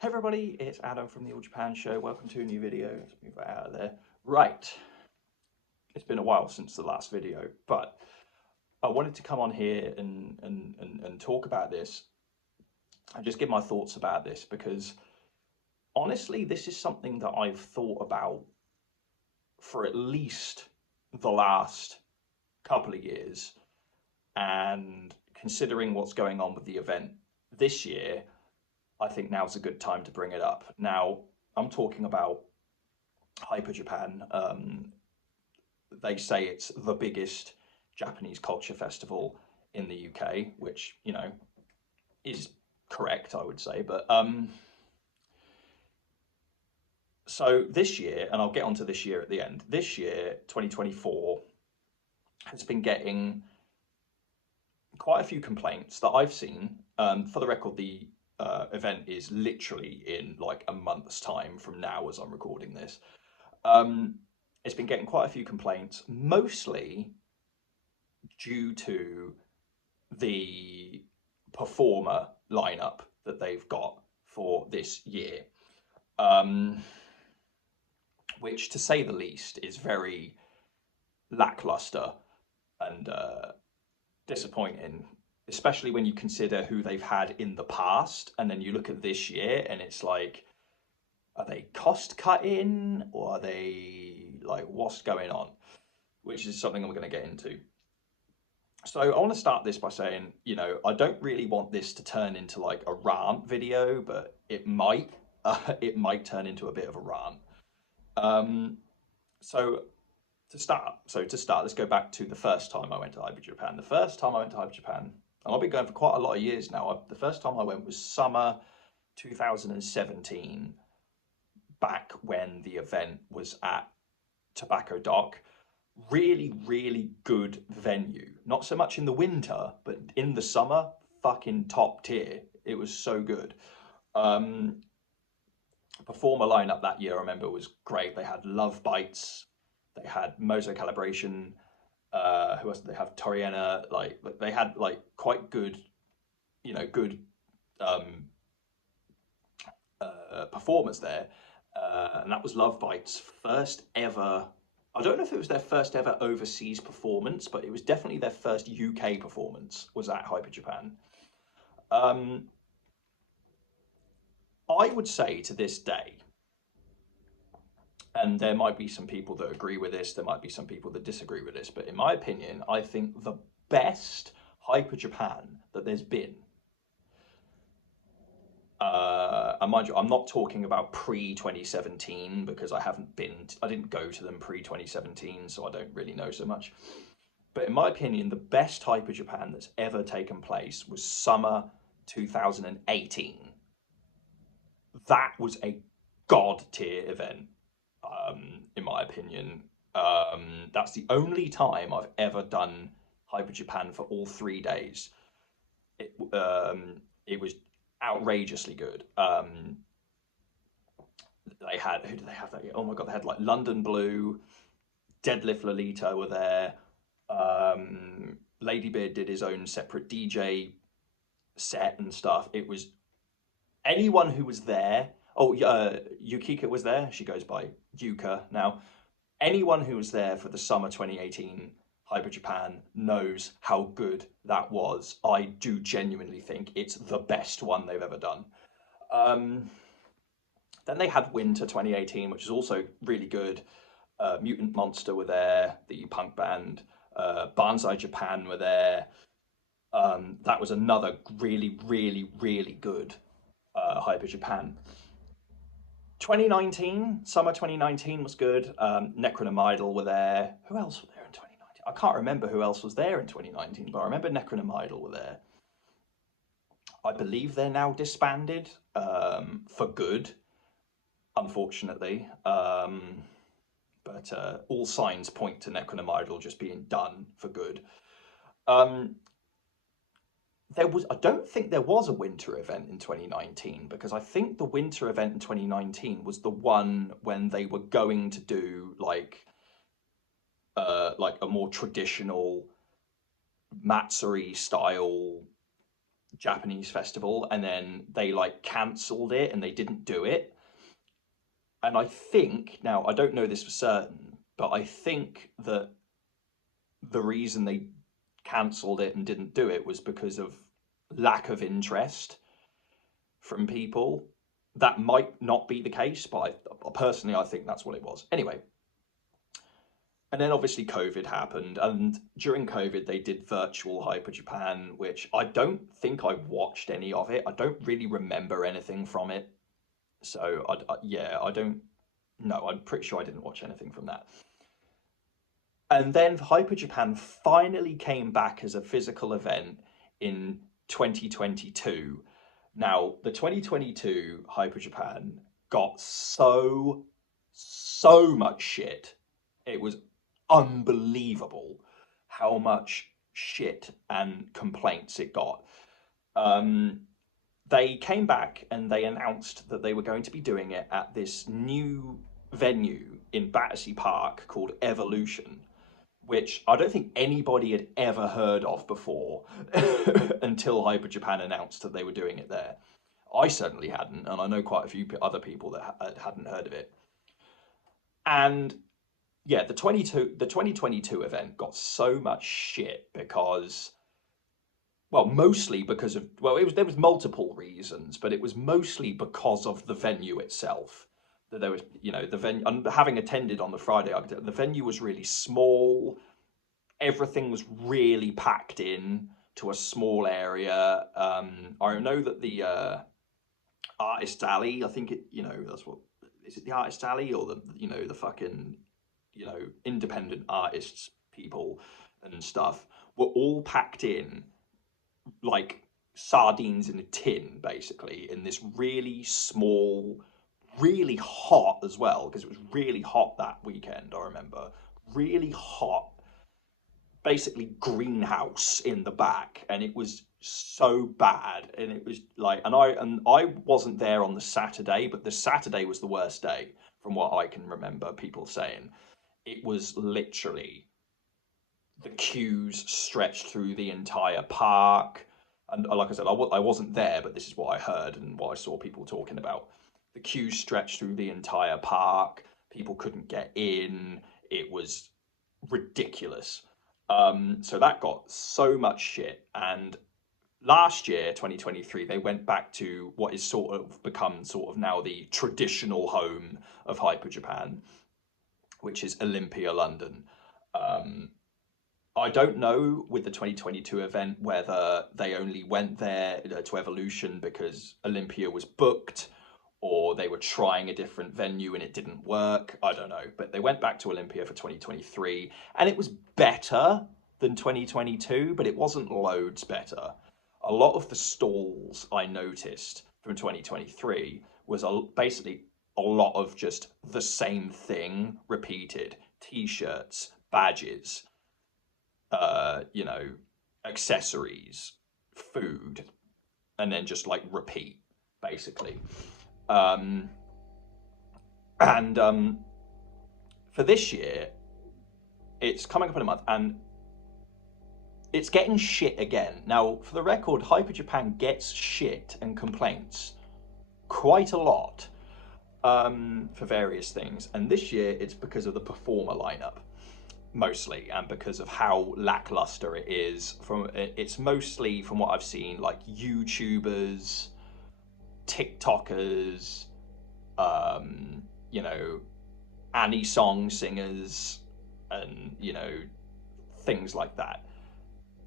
Hey everybody, it's Adam from the All Japan Show. Welcome to a new video. Let's move that out of there. Right, it's been a while since the last video, but I wanted to come on here and talk about this and just give my thoughts about this because honestly, this is something that I've thought about for at least the last couple of years. And considering what's going on with the event this year, I think now's a good time to bring it up. Now, I'm talking about Hyper Japan. They say it's the biggest Japanese culture festival in the UK, which, is correct, I would say. But so this year, and I'll get onto this year at the end, this year, 2024, has been getting quite a few complaints that I've seen. For the record, the event is literally in like a month's time from now as I'm recording this. Um, it's been getting quite a few complaints, mostly due to the performer lineup that they've got for this year, um, which, to say the least, is very lackluster and disappointing, especially when you consider who they've had in the past. And then you look at this year and it's like, are they cost cutting or are they like, what's going on? Which is something I'm going to get into. So I want to start this by saying, I don't really want this to turn into like a rant video, but it might. It might turn into a bit of a rant. Um, so to start, let's go back to the first time I went to Hyper Japan. The first time I went to Hyper Japan, and I've been going for quite a lot of years now. The first time I went was summer 2017, back when the event was at Tobacco Dock. Really, really good venue. Not so much in the winter, but in the summer, fucking top tier. It was so good. Um, Performer lineup that year, I remember, was great. They had Love Bites, they had Mozo Calibration. Who else did they have? Toriana. Like they had like quite good, good um, performers there. And that was Love Bites' first ever. I don't know if it was their first ever overseas performance, but it was definitely their first UK performance. Was at Hyper Japan. Um, I would say to this day, and there might be some people that agree with this, there might be some people that disagree with this, but in my opinion, I think the best Hyper Japan that there's been, and mind you, I'm not talking about pre 2017 because I didn't go to them pre 2017, so I don't really know so much. But in my opinion, the best Hyper Japan that's ever taken place was summer 2018. That was a god tier event, in my opinion. That's the only time I've ever done Hyper Japan for all 3 days. It was outrageously good. They had, who did they have that year? Oh my god, they had like London Blue, Deadlift Lolita were there. Ladybeard did his own separate DJ set and stuff. It was anyone who was there. Oh, Yukika was there. She goes by Yuka now. Anyone who was there for the summer 2018 Hyper Japan knows how good that was. I do genuinely think it's the best one they've ever done. Um, then they had Winter 2018, which is also really good. Mutant Monster were there, the punk band. Banzai Japan were there. That was another really, really, really good Hyper Japan. 2019, summer 2019 was good. Necronum Idol were there. Who else were there in 2019? I can't remember who else was there in 2019, but I remember Necronum Idol were there. I believe they're now disbanded for good, unfortunately. But all signs point to Necronum Idol just being done for good. Um, I don't think there was a winter event in 2019 because I think the winter event in 2019 was the one when they were going to do like a more traditional Matsuri style Japanese festival, and then they like cancelled it and they didn't do it. And I think, now I don't know this for certain, but I think that the reason they cancelled it and didn't do it was because of lack of interest from people. That might not be the case, but personally, I think that's what it was. Anyway, and then obviously COVID happened, and during COVID they did virtual Hyper Japan, which I don't think I watched any of it. I don't really remember anything from it, so yeah, I don't. No, I'm pretty sure I didn't watch anything from that. And then Hyper Japan finally came back as a physical event in 2022. Now, the 2022 Hyper Japan got so much shit. It was unbelievable how much shit and complaints it got. Um, they came back and they announced that they were going to be doing it at this new venue in Battersea Park called Evolution, which I don't think anybody had ever heard of before until Hyper Japan announced that they were doing it there. I certainly hadn't, and I know quite a few other people that hadn't heard of it. And yeah, the 2022 event got so much shit because, well, mostly because of, well, it was, there was multiple reasons, but it was mostly because of the venue itself. That there was, you know, the venue, and having attended on the Friday, the venue was really small. Everything was really packed in to a small area. I know that the Artist Alley, I think it, you know, that's what, is it the Artist Alley or the, you know, the fucking, you know, independent artists, people and stuff were all packed in like sardines in a tin, basically, in this really small, really hot as well, because it was really hot that weekend, I remember. Really hot, basically greenhouse in the back, and it was so bad. And it was like, and I wasn't there on the Saturday, but the Saturday was the worst day from what I can remember people saying. It was literally, the queues stretched through the entire park. And like I said, I wasn't there, but this is what I heard and what I saw people talking about. The queues stretched through the entire park. People couldn't get in. It was ridiculous. So that got so much shit. And last year, 2023, they went back to what is sort of become sort of now the traditional home of Hyper Japan, which is Olympia London. Um, I don't know with the 2022 event whether they only went there to Evolution because Olympia was booked, or they were trying a different venue and it didn't work. I don't know. But they went back to Olympia for 2023 and it was better than 2022, but it wasn't loads better. A lot of the stalls I noticed from 2023 was basically a lot of just the same thing repeated: t-shirts, badges, you know, accessories, food, and then just like repeat, basically. Um, and For this year, it's coming up in a month, and it's getting shit again. Now, for the record, Hyper Japan gets shit and complaints quite a lot for various things, and this year it's because of the performer lineup mostly, and because of how lackluster it is. It's mostly, from what I've seen, like YouTubers, TikTokers, you know, Song singers, and you know, things like that.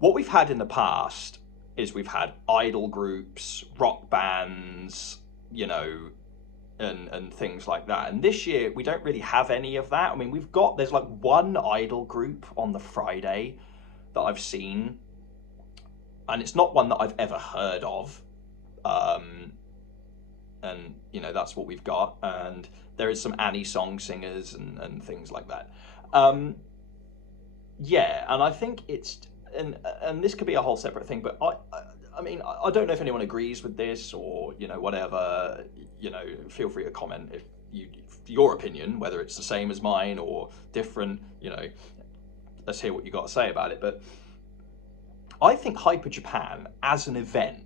What we've had in the past is we've had idol groups, rock bands, you know, and things like that. And this year we don't really have any of that. I mean, there's like one idol group on the Friday that I've seen, and it's not one that I've ever heard of. And you know, that's what we've got. And there is some Song singers and things like that. Yeah, and I think it's, and this could be a whole separate thing, but I mean, I don't know if anyone agrees with this or, you know, whatever. You know, feel free to comment if your opinion, whether it's the same as mine or different. You know, let's hear what you got to say about it. But I think Hyper Japan as an event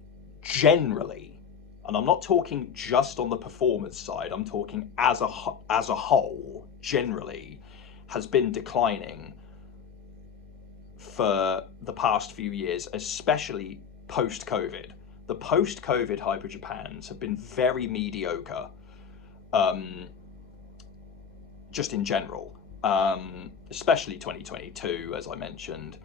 generally, and I'm not talking just on the performance side, I'm talking as a whole, generally, has been declining for the past few years, especially post-COVID. The post-COVID Hyper Japans have been very mediocre, um, just in general, especially 2022, as I mentioned.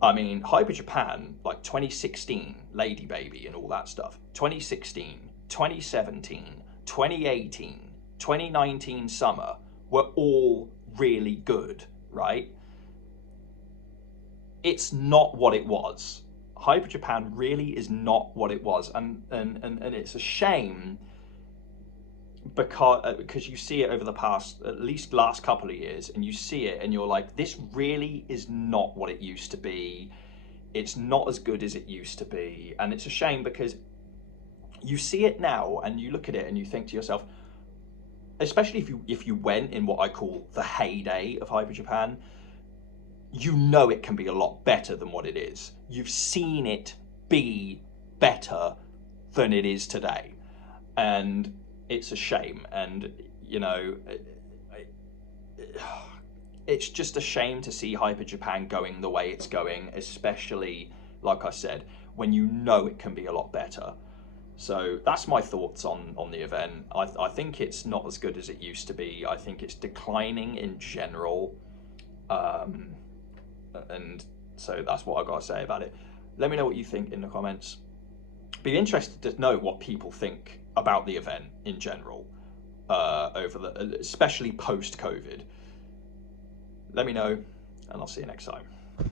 I mean, Hyper Japan, like 2016, Lady Baby and all that stuff, 2016, 2017, 2018, 2019 summer were all really good, right? It's not what it was. Hyper Japan really is not what it was, and it's a shame because you see it over the past, at least last couple of years, and you see it and you're like, this really is not what it used to be. It's not as good as it used to be, and it's a shame because you see it now and you look at it and you think to yourself, especially if you went in what I call the heyday of Hyper Japan, you know it can be a lot better than what it is. You've seen it be better than it is today, and it's a shame. And you know, it's just a shame to see Hyper Japan going the way it's going, especially, like I said, when you know it can be a lot better. So that's my thoughts on the event. I think it's not as good as it used to be. I think it's declining in general. And so that's what I've got to say about it. Let me know what you think in the comments. Be interested to know what people think about the event in general, especially post-COVID. Let me know, and I'll see you next time.